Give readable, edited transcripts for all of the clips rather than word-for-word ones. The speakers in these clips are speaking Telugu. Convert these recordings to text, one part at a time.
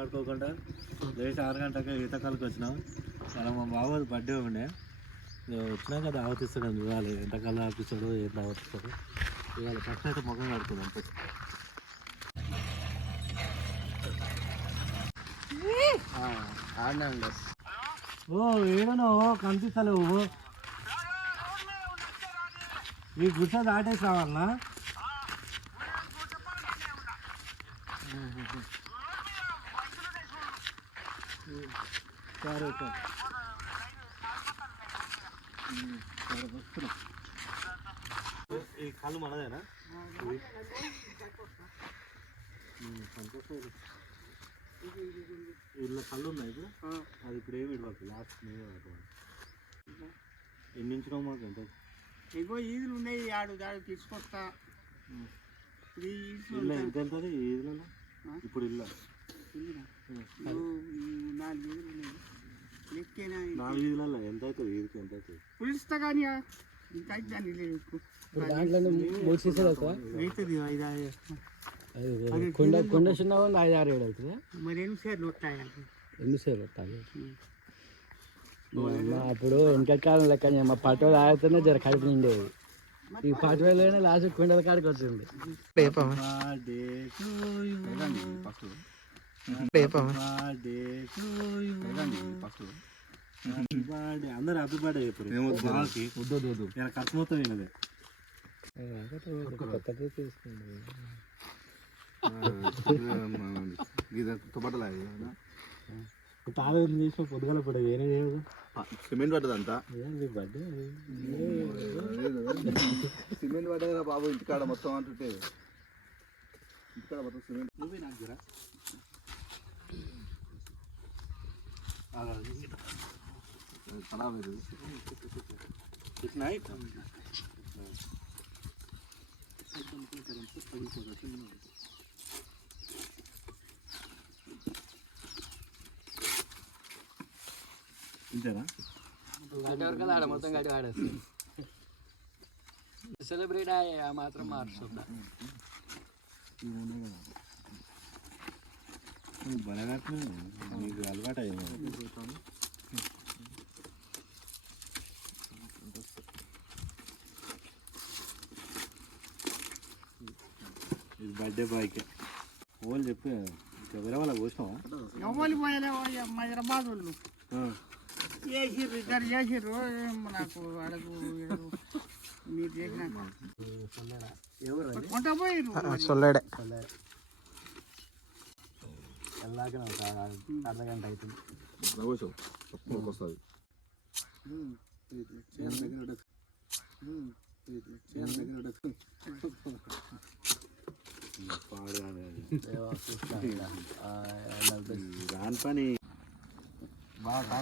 కడుక్కోకుండా లేచి 6 గంటలకు ఈతకాలకు వచ్చినాం. అలా మా బాబు బర్త్డే ఉండే వచ్చినాక దావతిస్తాడు చూడాలి ఎంతకాలం దాపిస్తాడు ఏం దావతిస్తాడు. ఇవాళ ఫస్ట్ అయితే ముఖం కడుకుందాం. ఓ ఏడనో కనిపిస్తలేవు. ఈ గుట్ట దాటేసి రావాలన్నా? సరే సరే ఈ కాళ్ళు మనదేనా? ఇలా కళ్ళు ఉన్నాయి ఇప్పుడు. అది ఇప్పుడు ఏమి ఇవ్వాలి లాస్ట్ ఎన్ని ఇంచున్నావు మాకు ఎంత? ఇగో ఈదులు ఉన్నాయి ఆడు దాడు తీసుకొస్తా. ఇల్లు ఎంత వెళ్తుంది ఈదులలో ఇప్పుడు? ఇల్లు 4 ఈదులు ఉన్నాయి. లెక్కేనా 4 ఈదులలో ఎంత అవుతుంది? ఈదికి ఎంత అవుతుంది? పిలుస్తా కానీ ఇంకా దాన్ని లేదు. కొండ చిన్న 5-6 ఏడు అవుతుంది. మరి ఎన్నిసార్లు వస్తాయి? ఎన్నిసార్లు వస్తాయి? అప్పుడు వెనకాలం లెక్క మా పట్టువలు ఆడితేనే జర కడుపు నిండేది. ఈ పట్టువలోనే లాస్ట్ కొండల కాడికి వచ్చింది. అందరు హ్యాపీ బర్త్డే చెప్పారు. ఖర్చు మొత్తం వినదే తాళం చేసిన పొద్దుగల పడేది ఏనే చేయదు. సిమెంట్ పడ్డదంతా బర్త్డే సిమెంట్ పడ్డదా బాబు? ఇంటికాడ మొత్తం అంటుంటే ఇంటికాడ మొత్తం సిమెంట్. నువ్వే నాకు జరా ఖరాబ్ అవుతుంది. ఇంతేనా? ఆడ మొత్తం గట్టి ఆడేస్తుంది. సెలబ్రేట్ ఆ మాత్రం మార్చుకుంటా. బలగట్టు మీకు అలవాటు అయ్యా. ఇది బర్త్డే బాయ్కే ఓళ్ళు చెప్పి వేరే వాళ్ళకి పోసినావా? ఎవరు పోయలే హైదరాబాద్ వాళ్ళు చేసిర్రు, ఇద్దరు చేసిర్రు. నాకు వాళ్ళకు మీరు చేసిన కొంట పోయిర్రు. సొల్లడే వెళ్ళాక ఒక అర్ధగంట అవుతుంది. వస్తుంది రాని పని బాగా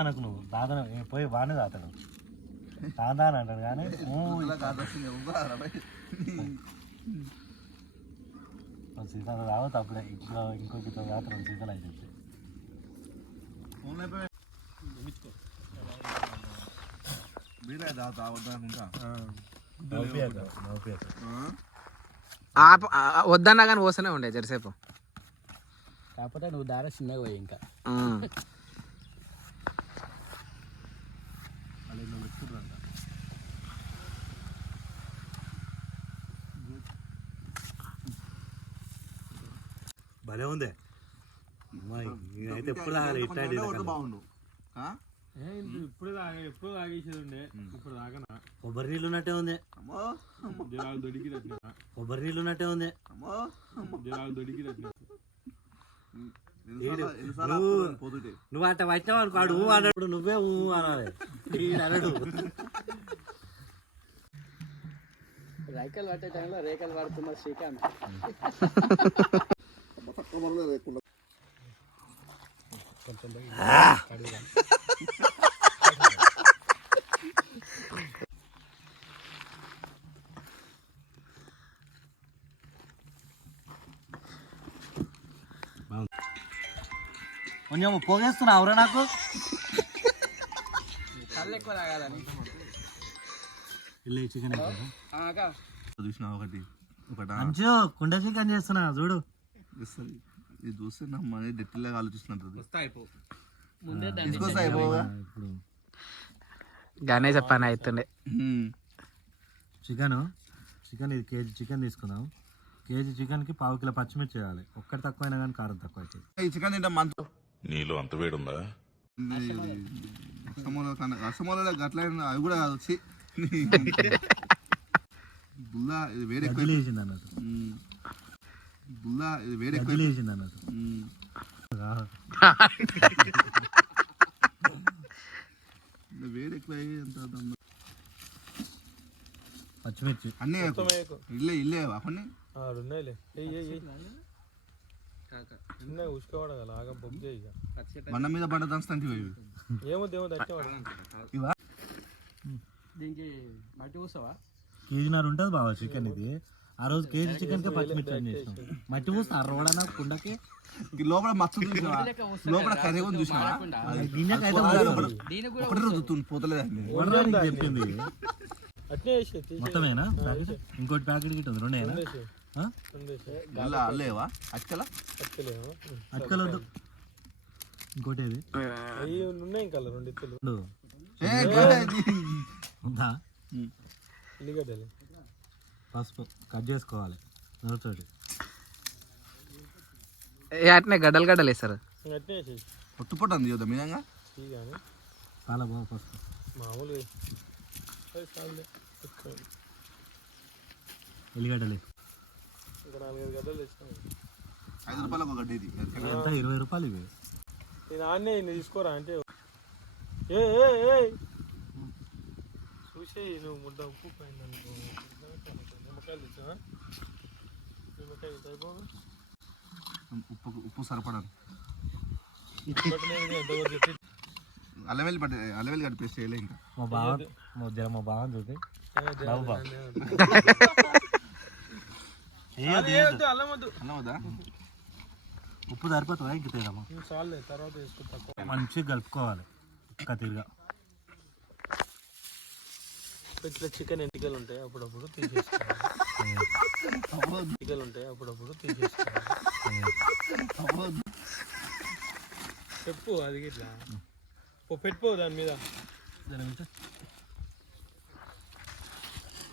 అనకు నువ్వు దాదా పోయి బాగానే తాతాడు దాదా అని అంటాడు కానీ సీతాలు రావద్దు అప్పుడే. ఇప్పుడు ఇంకొక రాత్రి 2 సీతాలు అయితే వద్దన్నా కానీ పోస్తూనే ఉండే జరసేపు. కాకపోతే నువ్వు దారా చిన్నగా పోయి ఇంకా భలే ఉంది. అయితే ఎప్పుడు బాగుండు. ఇప్పుడు తాగేసేది ఉండే. ఇప్పుడు తాగనా? కొబ్బరి నీళ్ళు ఉన్నట్టే ఉంది. కొబ్బరి నీళ్ళు ఉన్నట్టే ఉంది. నువ్వు అట్ట వచ్చినావు అనుకోడు అన్నాడు. నువ్వే అనాలి అన్నాడు. రేఖలు పట్టే టైంలో రేఖలు పడుతున్నారు శ్రీకాంత్. కొంచెం పొగేస్తున్నావురా నాకు? కళ్ళు ఎక్కువ తాగాలని ఇల్లు చికెన్ చూసిన ఒకటి మంచిగా కుండ చికెన్ చేస్తున్నా చూడు. ఇది చూస్తే నా మనీ డెట్టిలాగా ఆలోచిస్తున్నట్టు ముందే తీసుకొస్తా అయిపోగా ఇప్పుడు గానే చెప్పాను అవుతుండే. చికెన్ ఇది కేజీ చికెన్ తీసుకుందాం. కేజీ చికెన్కి 1/2 కిలో పచ్చిమిర్చి చేయాలి. ఒక్కటి తక్కువైనా కానీ కారం తక్కువ అవుతుంది. ఈ చికెన్ తింటే మంచి నీలో అంత వేడుందా? రసమూలలో అట్లా అవి కూడా కాదు వచ్చి బుల్లా ఇది వేరే ఎక్కువ వేసింది అన్నట్టు బుల్లా ఇది వేరే ఎక్కువ వేసింది అన్నట్టు వేడి ఎక్కువ పచ్చిమిర్చి అన్నీ ఇల్లే అన్నీ బండ మీద బండ దంచుతాంటివి ఇవా దీనికి మట్టి పూసావా? కేజీన్నర ఉంటుంది బావ చికెన్ ఇది. ఆ రోజు కేజీ చికెన్కి పచ్చిమిర్చి అని చేసినాం. మట్టి పూస్తా రోడన కుండకి లోపల మత్తు చూసినావా? లోపల కర్రీ కూడా చూసినావా? ఒకటి రోజు పోతలేదు చెప్పింది మొత్తమేనా ప్యాకెట్? ఇంకోటి ప్యాకెట్ గిట్ ఉంది రెండేనా? అల్లేవా అక్కల అక్కలొద్దు ఇంకోటి ఏది ఉందా? పసుపు కట్ చేసుకోవాలి నూరుతోటి. అట్నే గడ్డలు గడ్డలు వేస్తారు. పొట్టు పొట్టు అంది కదా మీనంగా చాలా బాగా పసుపు ఎల్లిగడ్డలు 5 రూపాయలకు ఒక గడ్డ ఇది ఎంత 20 రూపాయలు ఇవి. తీసుకోరా అంటే చూసి నువ్వు ముద్ద ఉప్పు పోయిందనుకో. నిమ్మకాయలు తెచ్చా? నిమ్మకాయలు అయిపోగా ఉప్పు సరిపడాలి. అల్లవెల్లి గడ్డ పేస్ట్ చేయలే ఇంకా మా బావ చూసి అల్లవద్దా ఉప్పు సరిపోతుందా ఇంక తేదమ్మా? తర్వాత వేసుకుంటా. మంచిగా కలుపుకోవాలి ఒక్క తీరుగా. ఇట్లా చికెన్ ఎంటికలు ఉంటాయి అప్పుడప్పుడు తీసేసుకోవాలి. ఎంటికలు ఉంటాయి అప్పుడప్పుడు తీసేసుకోవాలి. చెప్పు అది ఇట్లా పెట్టుకో దాని మీద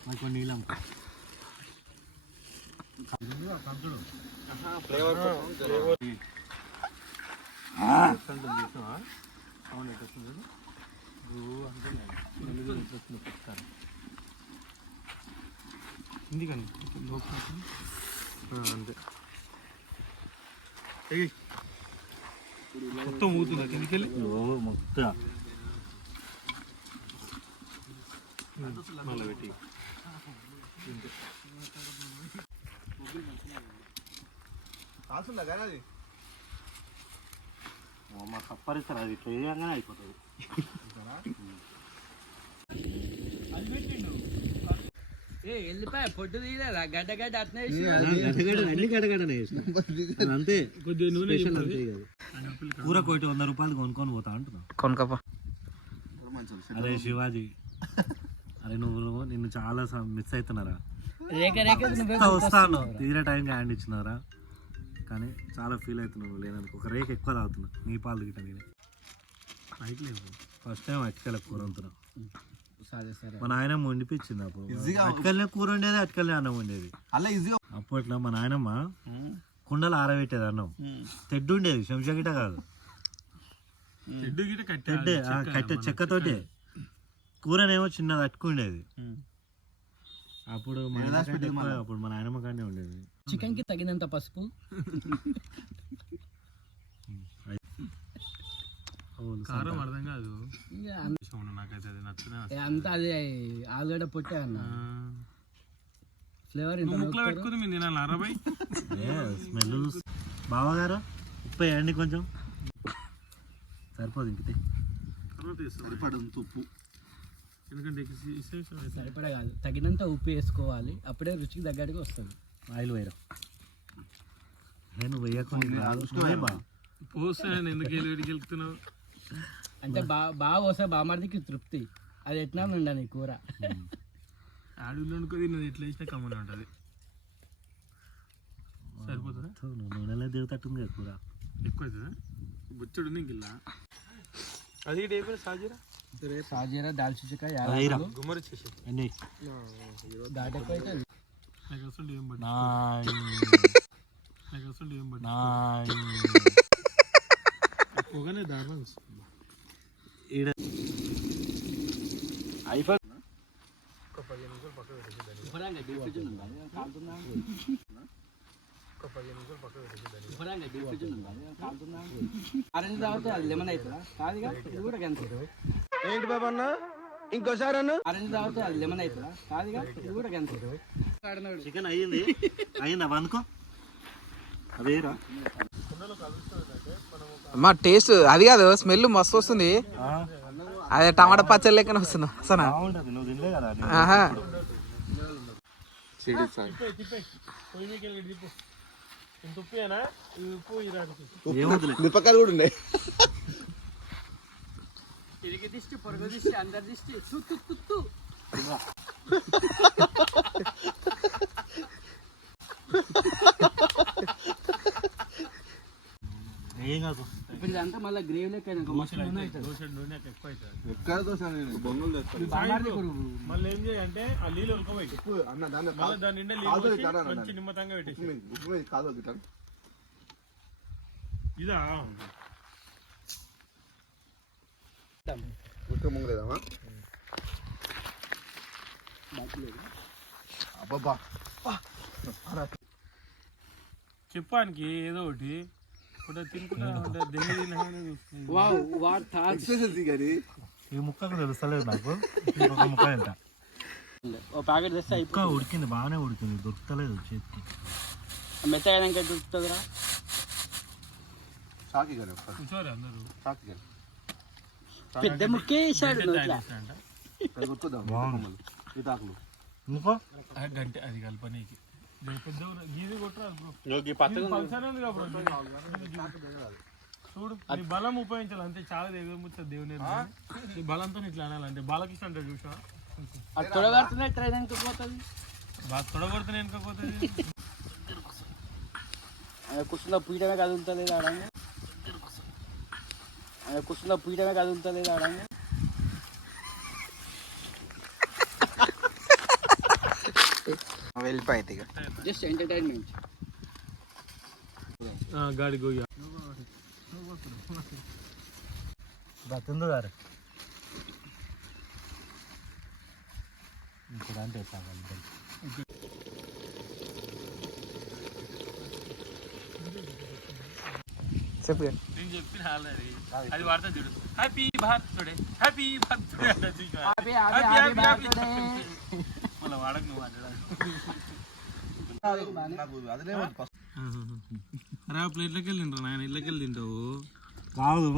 కొంచెం నీళ్ళం అంతే మొత్తం ఊతుందా కిందికెళ్ళి? మొత్తం మళ్ళీ పెట్టి అది మా సప్పరిస్తారు అది ఇట్లా వేయగానే అయిపోతుంది. వెళ్ళిపోయా పొట్టు తీయలేదా? గడ్డ గడ్డ అట్నే అన్ని గడగడనే అంతే. కొద్దిగా నూనె కూర కోటి 100 రూపాయలు కొనుక్కొని పోతా అంటున్నా. కొనుక్కపో. అరే శివాజీ, అరే నువ్వు నిన్ను చాలా మిస్ అవుతున్నారా? వస్తాను తీరే టైంకి హ్యాండ్ ఇచ్చినారా కానీ చాలా ఫీల్ అవుతున్నావు లేదనుకో. ఒక రేక్ ఎక్కువ తాగుతున్నా నీ పాలు గిట్ట. నేనే ఫస్ట్ టైం అటుకెళ్ళ కూర వంతున్నా. మా నాయనమ్మ వండిపించింది అప్పుడు. అటుకెళ్ళనే కూర ఉండేది, అటుకెళ్ళనే అన్నం ఉండేది. అలా ఈజీగా అప్పట్లో మా నాయనమ్మ కుండలు ఆరబెట్టేది అన్నం. తెడ్డు ఉండేది, చెంచా గిట్ట కాదు, తెడ్డే కట్టె చెక్కతోటే. కూరనేమో చిన్నది అట్టుకుండేది. అప్పుడు అప్పుడు మా నాయనమ్మ కానీ ఉండేది. చికెన్ కి తగినంత పసుపు, కారం అర్థం కాదు నాకైతే అది నచ్చనే అంతా. అది ఆలుగడ్డ పొట్టే అన్న ఫ్లేవర్ పెట్టుకుంది మీరు తినాలి. 60 స్మెల్ బావగారు ఉప్పు వేయండి కొంచెం, సరిపోదు ఇంకితే. ఉప్పు ఎందుకంటే సరిపడా కాదు, తగినంత ఉప్పు వేసుకోవాలి. అప్పుడే రుచికి తగ్గట్టుగా వస్తుంది. ఆయిల్ వేయరా నేను వేయకుండా పోస్తాను. ఎందుకు వెళ్తున్నావు? అంటే బాగా వస్తే బామార్దికి తృప్తి, అది ఎట్లా ఉండాలి కూర. అడవిలో వండుకొని నువ్వు ఎట్లా వేసినా కమ్మనే ఉంటుంది. సరిపోతుందా? నూనెలో దిగుతట్టుంది కదా కూర. ఎక్కువ అవుతుందా? బుచ్చుడు నీకు అది అయిపోయిన సాజీరా సాజీరా దాల్చిక గుమ్మరి చేసి ఎన్ని దాటెక్కువ అయితే నాకు అసలు ఏం పట్టి నాకు అసలు ఏం పట్టి ఎక్కువగానే దారుణం ఈడ అయిపోయి ఒక 15 నిమిషాలు పక్కన పెట్టేసి దాన్ని ఒక 15 నిమిషాలు పక్కన పెట్టేసి దాన్ని ఆరెంజ్ తాగితే అది లెమన్ అవుతుందా? కాదుగా, ఇది కూడా అంతే. ఏంటి బాబా అన్న ఇంకోసారి అన్న ఆరెంజ్ తాగితే అది లెమన్ అవుతుందా? కాదుగా, ఇది కూడా అంతే. చికెన్ అయ్యిందా వండుకో అదేరా. మా టేస్ట్ అది కాదు, స్మెల్ మస్తు వస్తుంది. అదే టమాటా పచ్చడి లెక్కన వస్తుంది అసలు. బాగుంటుంది, నువ్వు తినలే కదా. ఆహా మిరపకాయలు కూడా ఉన్నాయి. తిరిగి దిష్టి, పొరుగు దిష్టి, అందరి దిష్టి. ఏం కాదు. ఇప్పుడు ఇదంతా మళ్ళీ గ్రేవీ లెక్క నూనె ఎక్కువ అవుతుంది. ఎక్కడ దోశ నేను బొంగులు తెస్తాను. మళ్ళీ ఏం చేయాలంటే ఆ నీళ్ళు ఉడకబెట్టి మళ్ళీ దాని నిండా నీళ్ళు పోసి మంచి నిమ్మతంగా పెట్టేసి కాదు గిట్టాను ఇదా ఉట్టు మొంగలేదామా అబ్బబ్బా చెప్పానికి ఏదో ఒకటి తినుకుంటా ఉంటే ఈ ముక్కకు తెలుస్తలేదు నాకు. ఇంకొక ముక్క ఎంత ప్యాకెట్ తెస్తే ముక్క ఉడికింది, బాగానే ఉడికింది, దొరుకుతలేదు చేతికి. మెత్తగా ఇంకా దొరుకుతుందిరా. సాకి కానీ ఒకసారి కూర్చోరు అందరూ సాకి కానీ పెద్ద ముక్కే వేసాడు ఇటాకులు ఇంకో గంటే అది కలపనీకి పెద్ద గీది కొట్టరా చూడు నీ బలం ఉపయోగించాలి అంతే. చాలా దేవుడు ముచ్చ దేవుని నీ బలంతో ఇట్లా అనాలంటే బాలకృష్ణ అంటే చూసా తొడగడుతున్నాయి ట్రైన్ ఎంత పోతుంది, బాగా తొడగొడుతున్నా వెనుకపోతుంది. కూర్చున్న పీఠమే కదులుతలేదు ఆడంగా, కూర్చున్న పీఠమే కదులుతలేదు ఆడంగా. వెళ్ళిపోయింది ఇక. Just entertainment. గాడి గోయ్య బతుందో గారు ఇంకోటి అంటే చెప్పు నేను చెప్పిన ఆల్రెడీ అది వాడతా చూడు. హ్యాపీ బర్త్డే హ్యాపీ బర్త్డే మళ్ళీ వాడకు నువ్వు అరే ప్లేట్లోకి వెళ్ళి తింటావు నాయన, ఇళ్ళకి వెళ్ళి తింటావు కాదు.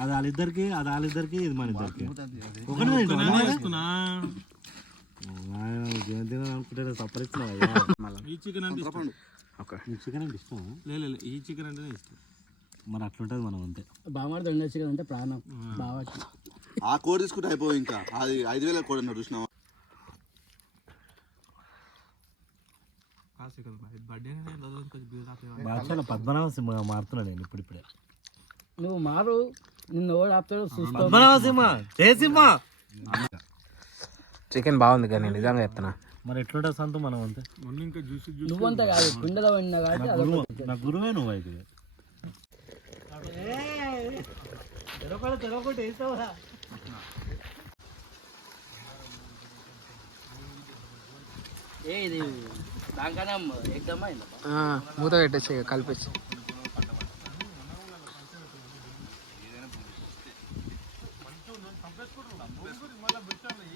అది వాళ్ళిద్దరికి, అది వాళ్ళిద్దరికి, ఇది మన ఇద్దరికి. ఒకటే వేసుకున్నా అనుకుంటే సపరిస్తున్నావు. ఈ చికెన్ అంటే ఇష్టం. ఈ చికెన్ అంటే ఇష్టం లేదు ఈ చికెన్ అంటేనే ఇష్టం. మరి అట్లుంటుంది మనం అంతే. బామాడి దొండ చికెన్ అంటే ప్రాణం బావాకి. ఆ కోడి తీసుకుంటే అయిపోయి ఇంకా అది 5,000 కోడి అన్నారు చూసినావా. బాగా పద్మనాభ సింహ మారుతున్నాను నేను ఇప్పుడిప్పుడే. నువ్వు మారు, నిన్ను ఎవరు ఆపుతాడో చూస్తావు. పద్మనాభ సింహ ఏ సింహ. చికెన్ బాగుంది కానీ నిజంగా చెప్తున్నా. మరి ఎట్లుంటుంది సంత మనం అంతే. ఇంకా జ్యూస్ నువ్వంతా కాదు, కుండలో వండినా కాబట్టి నా గురువే నువ్వు అయితే. ఇది దానికన్నా ఎగ్దమ్మా మూత పెట్టేసి కలిపేసి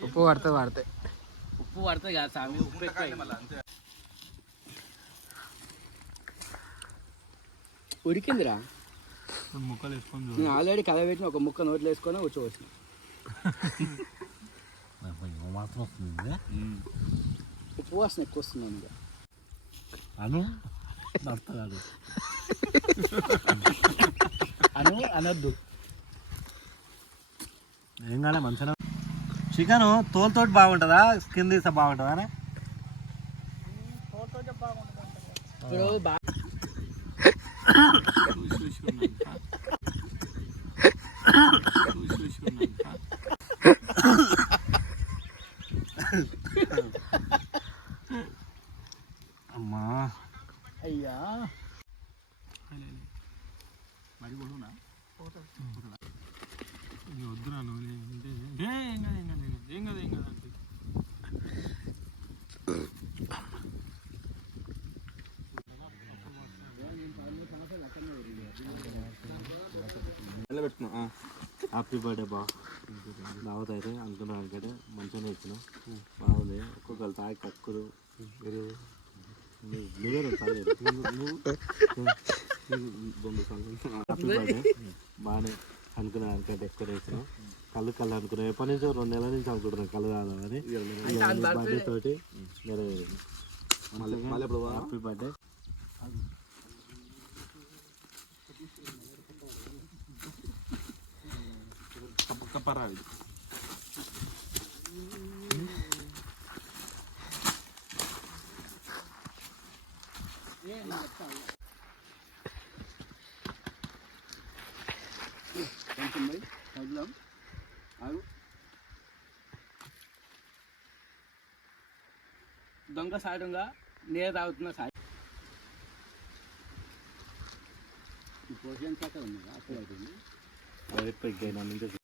ఉప్పు పడితే ఉప్పు పడుతుంది కదా సామి, ఉప్పు ఎక్కువ. ఉడికిందిరా, ముక్కలు వేసుకొని నేను ఆల్రెడీ కలబెట్టిన ఒక ముక్క నోట్లో వేసుకొని వచ్చి మాత్రం వస్తుంది. ఉప్పు వాసన ఎక్కువ వస్తున్నాను ఇక. అను భర్త కాదు అను అనొద్దు. ఏం కాలే మంచిగా. చికెన్ తోలుతోటి బాగుంటుందా స్కిన్ తీస్తే బాగుంటుందా అని? ఇప్పుడు అమ్మా అయ్యా వద్దురా నువ్వు ఏం కాదు ఏం కాదు ఏం కాదు అంటే హ్యాపీ బర్త్డే బా. దావత్ అయితే అనుకున్నాను అనుకంటే మంచిగానే ఇచ్చినాం. బాగుంది. ఒక్కొక్కరు తాగి కక్కురు మీరు నువ్వే హ్యాపీ బర్త్డే. బాగానే అనుకున్నాను అనుకంటే ఎక్కువ ఇచ్చినాం. కళ్ళు అనుకున్నాం. ఎప్పటి నుంచో 2 నెలల నుంచి అనుకుంటున్నాం కళ్ళు తాగాలని. బర్త్డే తోటి హ్యాపీ బర్త్డే. దొంగ సాయంగా నేను తాగుతున్నా సాయి పోషన్ శాఖ ఉంది అప్పుడు డైరెక్ట్